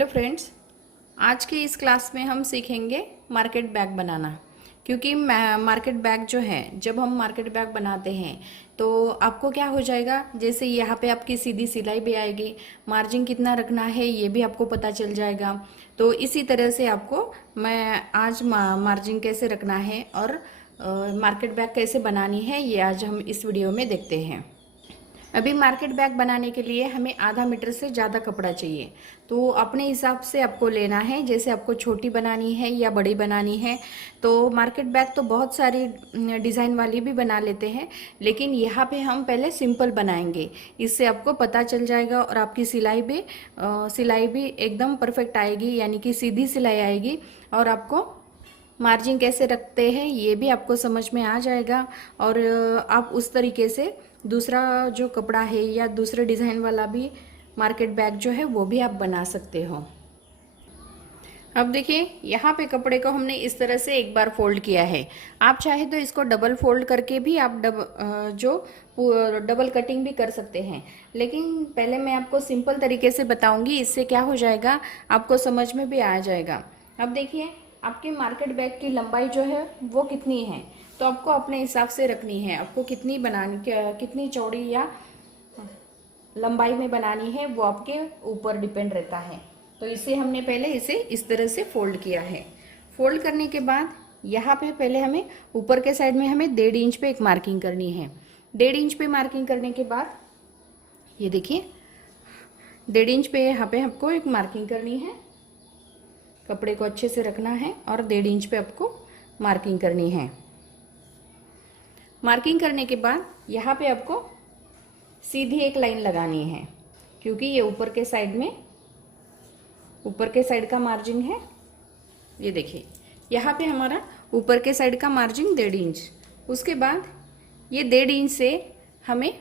Hello friends, आज के इस क्लास में हम सीखेंगे मार्केट बैग बनाना। क्योंकि मार्केट बैग जो है, जब हम मार्केट बैग बनाते हैं तो आपको क्या हो जाएगा, जैसे यहाँ पे आपकी सीधी सिलाई भी आएगी, मार्जिन कितना रखना है ये भी आपको पता चल जाएगा। तो इसी तरह से आपको मैं आज मार्जिन कैसे रखना है और मार्केट बैग कैसे बनानी है ये आज हम इस वीडियो में देखते हैं। अभी मार्केट बैग बनाने के लिए हमें आधा मीटर से ज़्यादा कपड़ा चाहिए। तो अपने हिसाब से आपको लेना है, जैसे आपको छोटी बनानी है या बड़ी बनानी है। तो मार्केट बैग तो बहुत सारी डिज़ाइन वाली भी बना लेते हैं, लेकिन यहाँ पे हम पहले सिंपल बनाएंगे। इससे आपको पता चल जाएगा और आपकी सिलाई भी एकदम परफेक्ट आएगी, यानी कि सीधी सिलाई आएगी। और आपको मार्जिन कैसे रखते हैं ये भी आपको समझ में आ जाएगा। और आप उस तरीके से दूसरा जो कपड़ा है या दूसरे डिज़ाइन वाला भी मार्केट बैग जो है वो भी आप बना सकते हो। अब देखिए, यहाँ पे कपड़े को हमने इस तरह से एक बार फोल्ड किया है। आप चाहे तो इसको डबल फोल्ड करके भी आप डबल कटिंग भी कर सकते हैं, लेकिन पहले मैं आपको सिंपल तरीके से बताऊंगी। इससे क्या हो जाएगा, आपको समझ में भी आ जाएगा। अब देखिए, आपके मार्केट बैग की लंबाई जो है वो कितनी है, तो आपको अपने हिसाब से रखनी है। आपको कितनी कितनी चौड़ी या लंबाई में बनानी है वो आपके ऊपर डिपेंड रहता है। तो इसे हमने पहले इसे इस तरह से फोल्ड किया है। फोल्ड करने के बाद यहाँ पे पहले हमें ऊपर के साइड में हमें 1.5 इंच पे एक मार्किंग करनी है। 1.5 इंच पे मार्किंग करने के बाद ये देखिए, 1.5 इंच पे यहाँ पे आपको एक मार्किंग करनी है। कपड़े को अच्छे से रखना है और 1.5 इंच पे आपको मार्किंग करनी है। मार्किंग करने के बाद यहाँ पे आपको सीधी एक लाइन लगानी है, क्योंकि ये ऊपर के साइड का मार्जिन है। ये देखिए, यहाँ पे हमारा ऊपर के साइड का मार्जिन 1.5 इंच। उसके बाद ये 1.5 इंच से हमें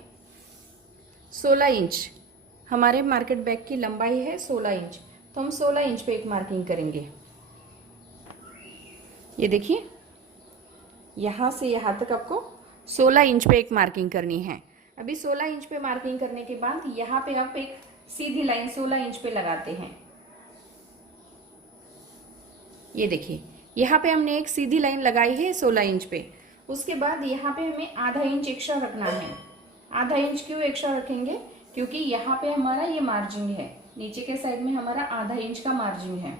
16 इंच, हमारे मार्केट बैग की लंबाई है 16 इंच, तो हम 16 इंच पे एक मार्किंग करेंगे। ये देखिए, यहाँ से यहाँ तक आपको 16 इंच पे एक मार्किंग करनी है। अभी 16 इंच पे मार्किंग करने के बाद यहाँ पे आप एक सीधी लाइन 16 इंच पे लगाते हैं। ये देखिए, यहाँ पे हमने एक सीधी लाइन लगाई है 16 इंच पे। उसके बाद यहाँ पे हमें आधा इंच एक्स्ट्रा रखना है। आधा इंच क्यों एक्स्ट्रा रखेंगे, क्योंकि यहाँ पे हमारा ये मार्जिन है, नीचे के साइड में हमारा आधा इंच का मार्जिन है।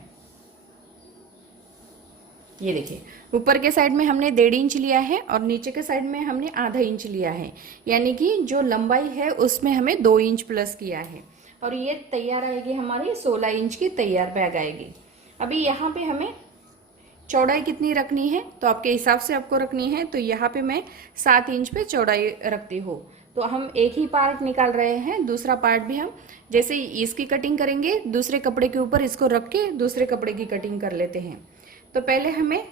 ये देखिए, ऊपर के साइड में हमने 1.5 इंच लिया है और नीचे के साइड में हमने आधा इंच लिया है, यानी कि जो लंबाई है उसमें हमें 2 इंच प्लस किया है। और ये तैयार आएगी, हमारी 16 इंच की तैयार बैग आएगी। अभी यहाँ पे हमें चौड़ाई कितनी रखनी है, तो आपके हिसाब से आपको रखनी है। तो यहाँ पे मैं 7 इंच पे चौड़ाई रखती हूँ। तो हम एक ही पार्ट निकाल रहे हैं, दूसरा पार्ट भी हम जैसे इसकी कटिंग करेंगे, दूसरे कपड़े के ऊपर इसको रख के दूसरे कपड़े की कटिंग कर लेते हैं। तो पहले हमें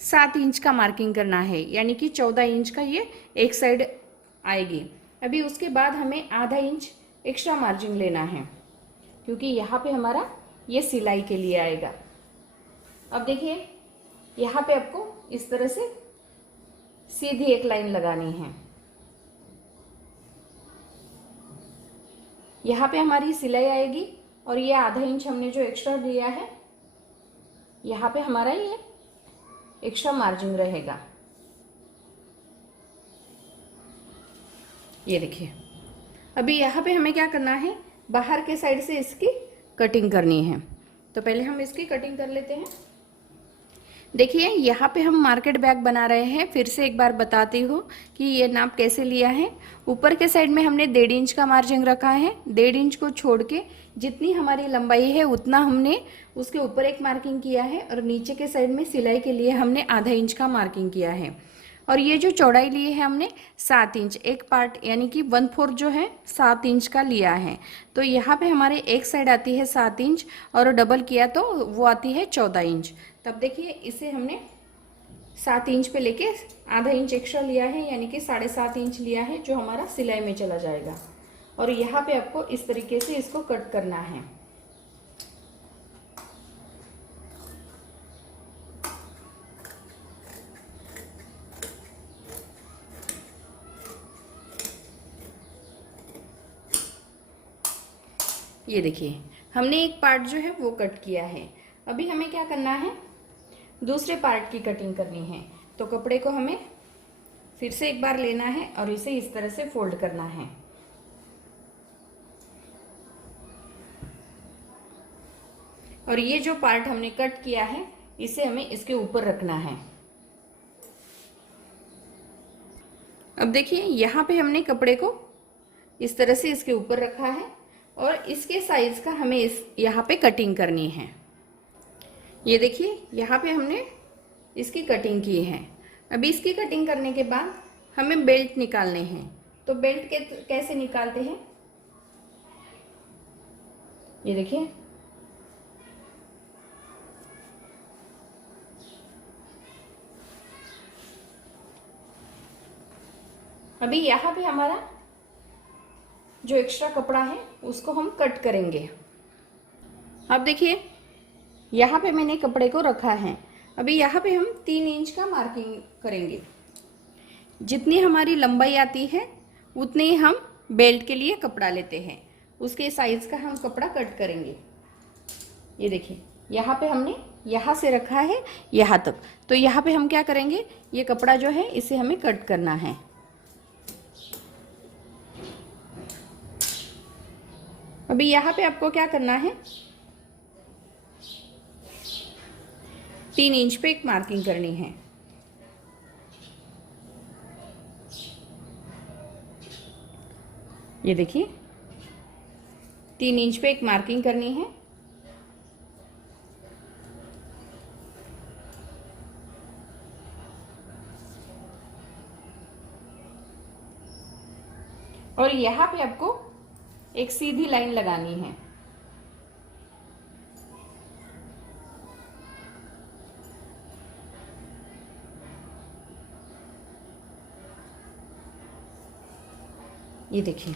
7 इंच का मार्किंग करना है, यानी कि 14 इंच का ये एक साइड आएगी। अभी उसके बाद हमें आधा इंच एक्स्ट्रा मार्जिन लेना है, क्योंकि यहाँ पे हमारा ये सिलाई के लिए आएगा। अब देखिए, यहाँ पे आपको इस तरह से सीधी एक लाइन लगानी है। यहाँ पे हमारी सिलाई आएगी और ये आधा इंच हमने जो एक्स्ट्रा लिया है, यहाँ पे हमारा ये एक्स्ट्रा मार्जिन रहेगा। ये देखिए, अभी यहाँ पे हमें क्या करना है, बाहर के साइड से इसकी कटिंग करनी है। तो पहले हम इसकी कटिंग कर लेते हैं। देखिए, यहाँ पे हम मार्केट बैग बना रहे हैं। फिर से एक बार बताती हूँ कि ये नाप कैसे लिया है। ऊपर के साइड में हमने 1.5 इंच का मार्जिन रखा है। 1.5 इंच को छोड़ के जितनी हमारी लंबाई है उतना हमने उसके ऊपर एक मार्किंग किया है, और नीचे के साइड में सिलाई के लिए हमने आधा इंच का मार्किंग किया है। और ये जो चौड़ाई ली है हमने 7 इंच, एक पार्ट यानी कि 1/4 जो है 7 इंच का लिया है। तो यहाँ पे हमारे एक साइड आती है 7 इंच और डबल किया तो वो आती है 14 इंच। तब देखिए, इसे हमने 7 इंच पे लेके आधा इंच एक्स्ट्रा लिया है, यानी कि 7.5 इंच लिया है, जो हमारा सिलाई में चला जाएगा। और यहाँ पे आपको इस तरीके से इसको कट करना है। ये देखिए, हमने एक पार्ट जो है वो कट किया है। अभी हमें क्या करना है, दूसरे पार्ट की कटिंग करनी है। तो कपड़े को हमें फिर से एक बार लेना है और इसे इस तरह से फोल्ड करना है। और ये जो पार्ट हमने कट किया है इसे हमें इसके ऊपर रखना है। अब देखिए यहाँ पे हमने कपड़े को इस तरह से इसके ऊपर रखा है और इसके साइज का हमें यहाँ पे कटिंग करनी है। ये देखिए यहाँ पे हमने इसकी कटिंग की है। अभी इसकी कटिंग करने के बाद हमें बेल्ट निकालने हैं। तो बेल्ट कैसे निकालते हैं, ये देखिए अभी यहाँ पे हमारा जो एक्स्ट्रा कपड़ा है उसको हम कट करेंगे। अब देखिए यहाँ पे मैंने कपड़े को रखा है। अभी यहाँ पे हम 3 इंच का मार्किंग करेंगे। जितनी हमारी लंबाई आती है उतने ही हम बेल्ट के लिए कपड़ा लेते हैं, उसके साइज का हम कपड़ा कट करेंगे। ये देखिए यहाँ पे हमने यहाँ से रखा है यहाँ तक, तो यहाँ पे हम क्या करेंगे, ये कपड़ा जो है इसे हमें कट करना है। अभी यहाँ पे आपको क्या करना है, 3 इंच पे एक मार्किंग करनी है। ये देखिए 3 इंच पे एक मार्किंग करनी है। और यहाँ पे आपको एक सीधी लाइन लगानी है। ये देखिए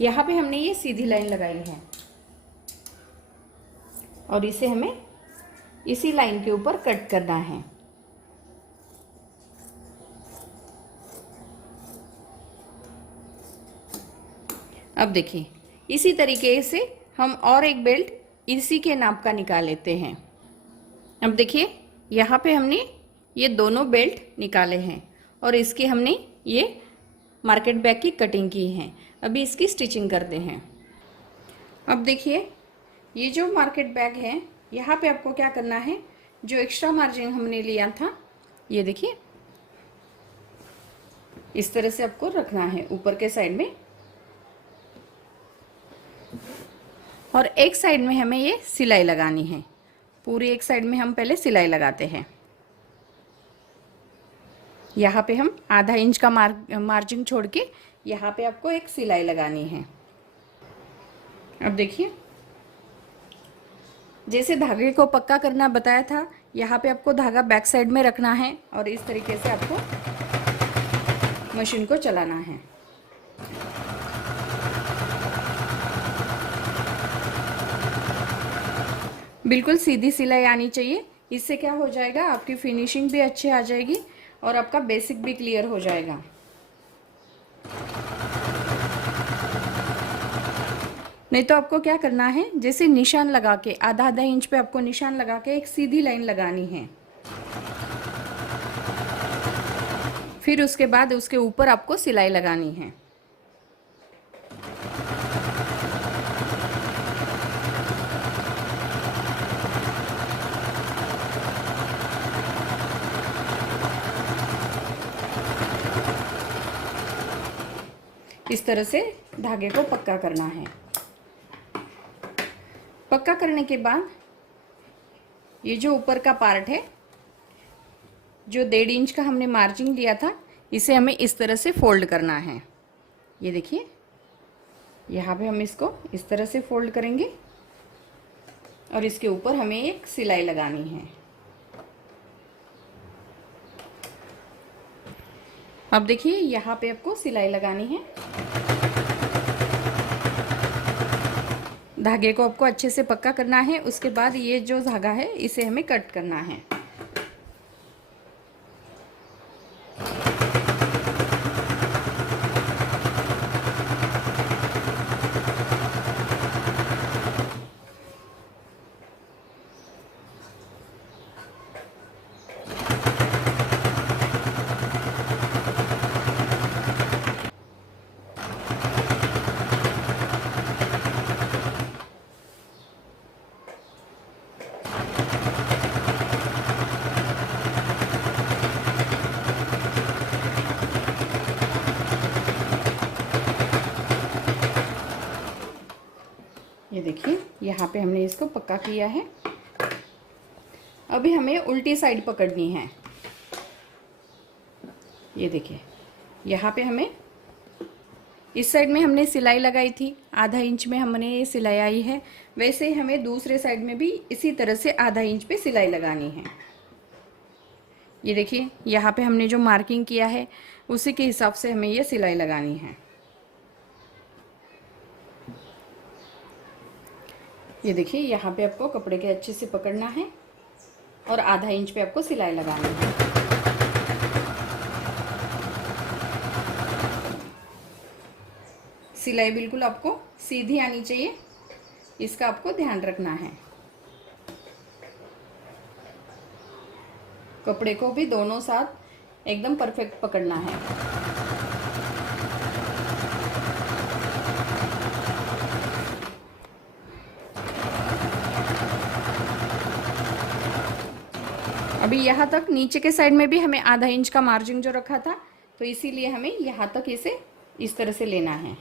यहाँ पे हमने ये सीधी लाइन लगाई है और इसे हमें इसी लाइन के ऊपर कट करना है। अब देखिए इसी तरीके से हम और एक बेल्ट इसी के नाप का निकाल लेते हैं। अब देखिए यहाँ पे हमने ये दोनों बेल्ट निकाले हैं और इसकी हमने ये मार्केट बैग की कटिंग की है। अभी इसकी स्टिचिंग करते हैं। अब देखिए ये जो मार्केट बैग है यहाँ पे आपको क्या करना है, जो एक्स्ट्रा मार्जिन हमने लिया था ये देखिए इस तरह से आपको रखना है ऊपर के साइड में, और एक साइड में हमें ये सिलाई लगानी है। पूरी एक साइड में हम पहले सिलाई लगाते हैं। यहाँ पे हम आधा इंच का मार्जिन छोड़ के यहाँ पे आपको एक सिलाई लगानी है। अब देखिए जैसे धागे को पक्का करना बताया था, यहाँ पे आपको धागा बैक साइड में रखना है और इस तरीके से आपको मशीन को चलाना है। बिल्कुल सीधी सिलाई आनी चाहिए। इससे क्या हो जाएगा, आपकी फिनिशिंग भी अच्छी आ जाएगी और आपका बेसिक भी क्लियर हो जाएगा। नहीं तो आपको क्या करना है, जैसे निशान लगा के आधा आधा इंच पे आपको निशान लगा के एक सीधी लाइन लगानी है। फिर उसके बाद उसके ऊपर आपको सिलाई लगानी है। इस तरह से धागे को पक्का करना है। पक्का करने के बाद ये जो ऊपर का पार्ट है, जो 1.5 इंच का हमने मार्जिन लिया था, इसे हमें इस तरह से फोल्ड करना है। ये देखिए यहाँ पे हम इसको इस तरह से फोल्ड करेंगे और इसके ऊपर हमें एक सिलाई लगानी है। अब देखिए यहाँ पे आपको सिलाई लगानी है। धागे को आपको अच्छे से पक्का करना है। उसके बाद ये जो धागा है इसे हमें कट करना है। देखिए यहाँ पे हमने इसको पक्का किया है। अभी हमें उल्टी साइड पकड़नी है। ये देखिए यहाँ पे हमें इस साइड में हमने सिलाई लगाई थी, आधा इंच में हमने ये सिलाई आई है, वैसे ही हमें दूसरे साइड में भी इसी तरह से आधा इंच पे सिलाई लगानी है। ये देखिए यहाँ पे हमने जो मार्किंग किया है उसी के हिसाब से हमें ये सिलाई लगानी है। ये देखिए यहाँ पे आपको कपड़े के अच्छे से पकड़ना है और आधा इंच पे आपको सिलाई लगानी है। सिलाई बिल्कुल आपको सीधी आनी चाहिए, इसका आपको ध्यान रखना है। कपड़े को भी दोनों साथ एकदम परफेक्ट पकड़ना है। अभी यहाँ तक नीचे के साइड में भी हमें आधा इंच का मार्जिन जो रखा था, तो इसीलिए हमें यहाँ तक इसे इस तरह से लेना है।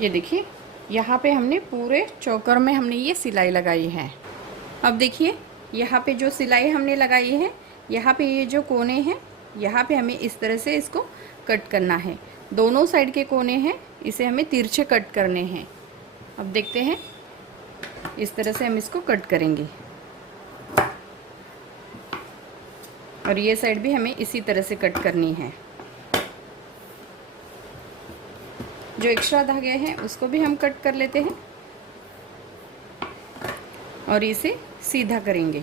ये देखिए यहाँ पे हमने पूरे चौकर में हमने ये सिलाई लगाई है। अब देखिए यहाँ पे जो सिलाई हमने लगाई है, यहाँ पे ये जो कोने हैं, यहाँ पे हमें इस तरह से इसको कट करना है। दोनों साइड के कोने हैं, इसे हमें तिरछे कट करने हैं। अब देखते हैं, इस तरह से हम इसको कट करेंगे और ये साइड भी हमें इसी तरह से कट करनी है। जो एक्स्ट्रा धागे हैं उसको भी हम कट कर लेते हैं और इसे सीधा करेंगे।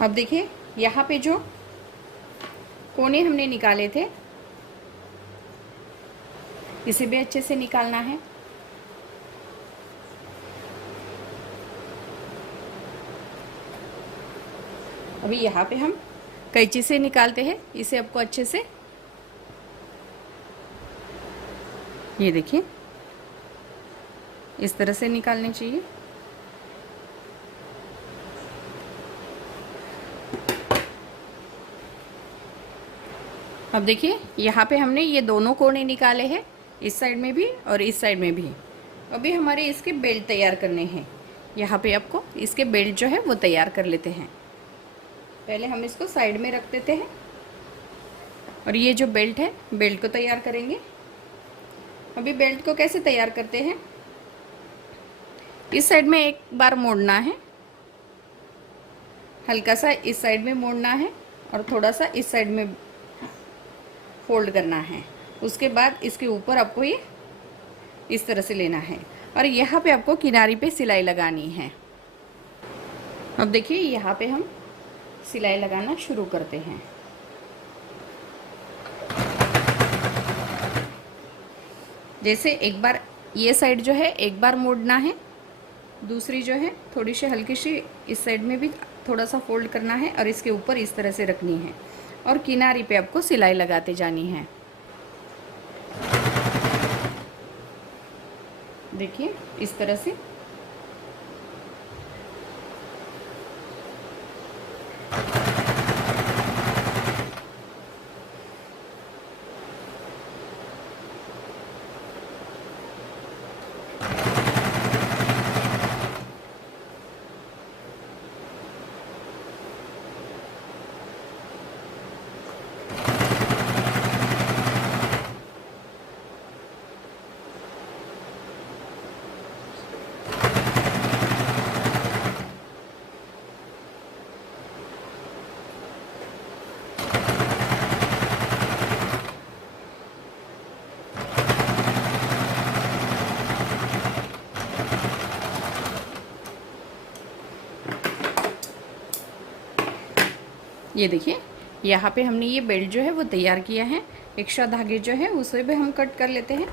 अब देखिए यहाँ पे जो कोने हमने निकाले थे, इसे भी अच्छे से निकालना है। अभी यहाँ पे हम कैंची से निकालते हैं इसे, आपको अच्छे से, ये देखिए इस तरह से निकालनी चाहिए। अब देखिए यहाँ पे हमने ये दोनों कोने निकाले हैं, इस साइड में भी और इस साइड में भी। अभी हमारे इसके बेल्ट तैयार करने हैं। यहाँ पे आपको इसके बेल्ट जो है वो तैयार कर लेते हैं। पहले हम इसको साइड में रख देते हैं और ये जो बेल्ट है, बेल्ट को तैयार करेंगे। अभी बेल्ट को कैसे तैयार करते हैं, इस साइड में एक बार मोड़ना है, हल्का सा इस साइड में मोड़ना है और थोड़ा सा इस साइड में फोल्ड करना है। उसके बाद इसके ऊपर आपको ये इस तरह से लेना है और यहाँ पे आपको किनारी पे सिलाई लगानी है। अब देखिए यहाँ पे हम सिलाई लगाना शुरू करते हैं। जैसे एक बार ये साइड जो है एक बार मोड़ना है, दूसरी जो है थोड़ी सी हल्की सी इस साइड में भी थोड़ा सा फोल्ड करना है और इसके ऊपर इस तरह से रखनी है और किनारी पे आपको सिलाई लगाते जानी है। देखिए इस तरह से। ये देखिए यहाँ पे हमने ये बेल्ट जो है वो तैयार किया है। एक्स्ट्रा धागे जो है उसे भी हम कट कर लेते हैं।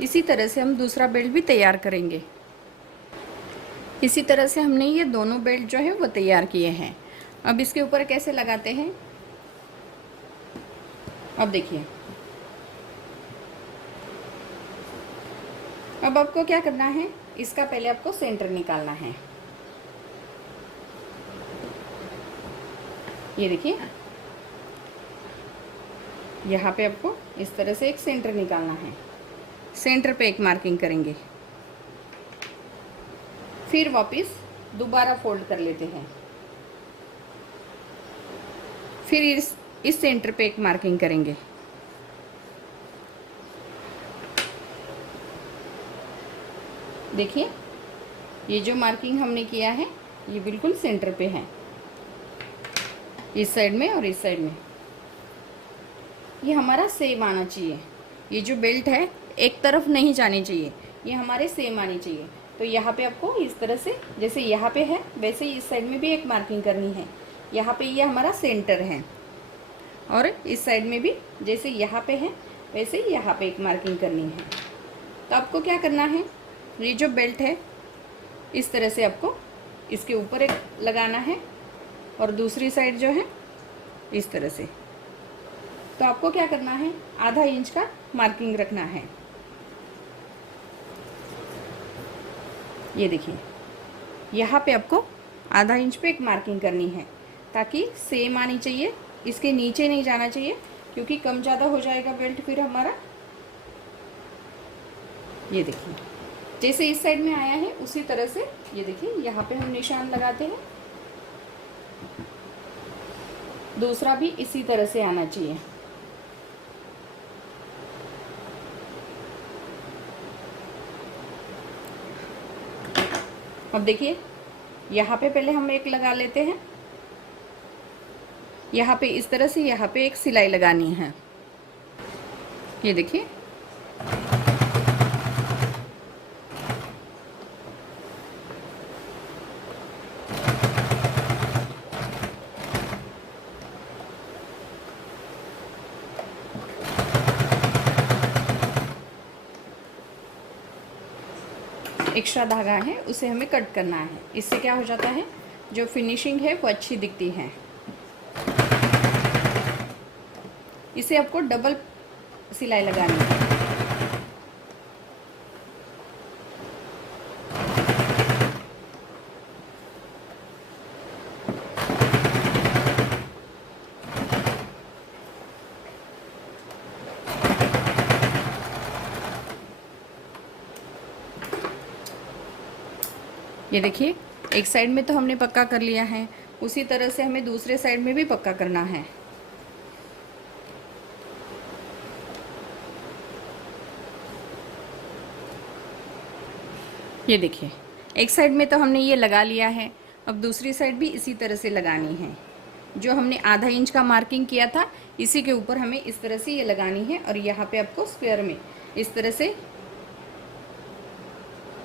इसी तरह से हम दूसरा बेल्ट भी तैयार करेंगे। इसी तरह से हमने ये दोनों बेल्ट जो है वो तैयार किए हैं। अब इसके ऊपर कैसे लगाते हैं, अब देखिए। अब आपको क्या करना है, इसका पहले आपको सेंटर निकालना है। ये देखिए, यहाँ पे आपको इस तरह से एक सेंटर निकालना है। सेंटर पे एक मार्किंग करेंगे, फिर वापस दोबारा फोल्ड कर लेते हैं, फिर इस सेंटर पे एक मार्किंग करेंगे। देखिए, ये जो मार्किंग हमने किया है ये बिल्कुल सेंटर पे है, इस साइड में और इस साइड में। ये हमारा सेम आना चाहिए। ये जो बेल्ट है एक तरफ नहीं जानी चाहिए, ये हमारे सेम आनी चाहिए। तो यहाँ पे आपको इस तरह से, जैसे यहाँ पे है वैसे ही इस साइड में भी एक मार्किंग करनी है। यहाँ पे ये हमारा सेंटर है, और इस साइड में भी जैसे यहाँ पे है वैसे ही यहाँ पे एक मार्किंग करनी है। तो आपको क्या करना है, ये जो बेल्ट है इस तरह से आपको इसके ऊपर एक लगाना है, और दूसरी साइड जो है इस तरह से। तो आपको क्या करना है, आधा इंच का मार्किंग रखना है। ये देखिए, यहाँ पे आपको आधा इंच पे एक मार्किंग करनी है, ताकि सेम आनी चाहिए, इसके नीचे नहीं जाना चाहिए, क्योंकि कम ज़्यादा हो जाएगा बेल्ट फिर हमारा। ये देखिए, जैसे इस साइड में आया है उसी तरह से ये देखिए यहाँ पे हम निशान लगाते हैं। दूसरा भी इसी तरह से आना चाहिए। अब देखिए, यहाँ पे पहले हम एक लगा लेते हैं। यहाँ पे इस तरह से यहाँ पे एक सिलाई लगानी है। ये देखिए, एक्स्ट्रा धागा है उसे हमें कट करना है। इससे क्या हो जाता है, जो फिनिशिंग है वो अच्छी दिखती है। इसे आपको डबल सिलाई लगानी है। ये देखिए, एक साइड में तो हमने पक्का कर लिया है, उसी तरह से हमें दूसरे साइड में भी पक्का करना है। ये देखिए, एक साइड में तो हमने ये लगा लिया है, अब दूसरी साइड भी इसी तरह से लगानी है। जो हमने आधा इंच का मार्किंग किया था इसी के ऊपर हमें इस तरह से ये लगानी है, और यहाँ पे आपको स्क्वायर में इस तरह से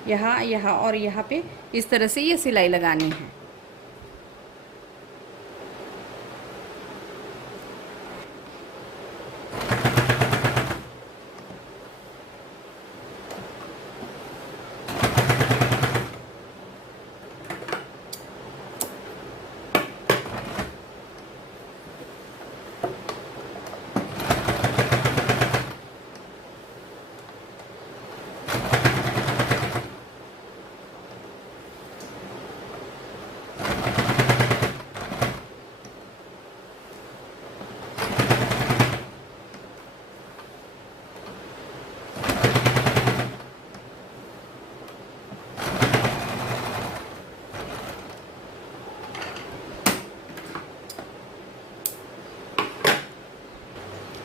यहाँ और यहाँ पे इस तरह से ये सिलाई लगानी है।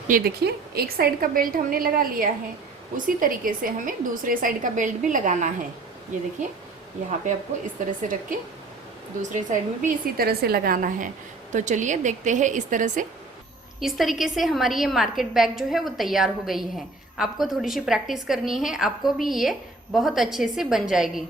ये देखिए, एक साइड का बेल्ट हमने लगा लिया है, उसी तरीके से हमें दूसरे साइड का बेल्ट भी लगाना है। ये देखिए, यहाँ पे आपको इस तरह से रख के दूसरे साइड में भी इसी तरह से लगाना है। तो चलिए देखते हैं इस तरह से। इस तरीके से हमारी ये मार्केट बैग जो है वो तैयार हो गई है। आपको थोड़ी सी प्रैक्टिस करनी है, आपको भी ये बहुत अच्छे से बन जाएगी।